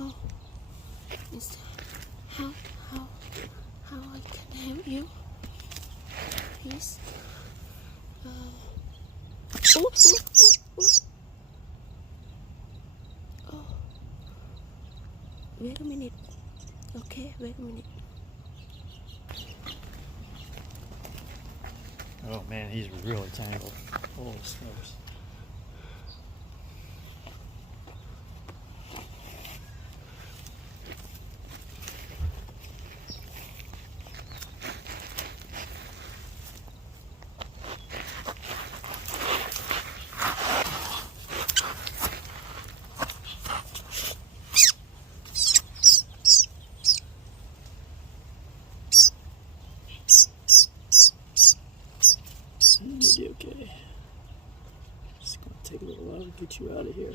Oh, is how how I can help you? Please. Oh. Wait a minute. Okay, wait a minute. Oh man, he's really tangled. Oh, smokes. You'll be okay. It's gonna take a little while to get you out of here.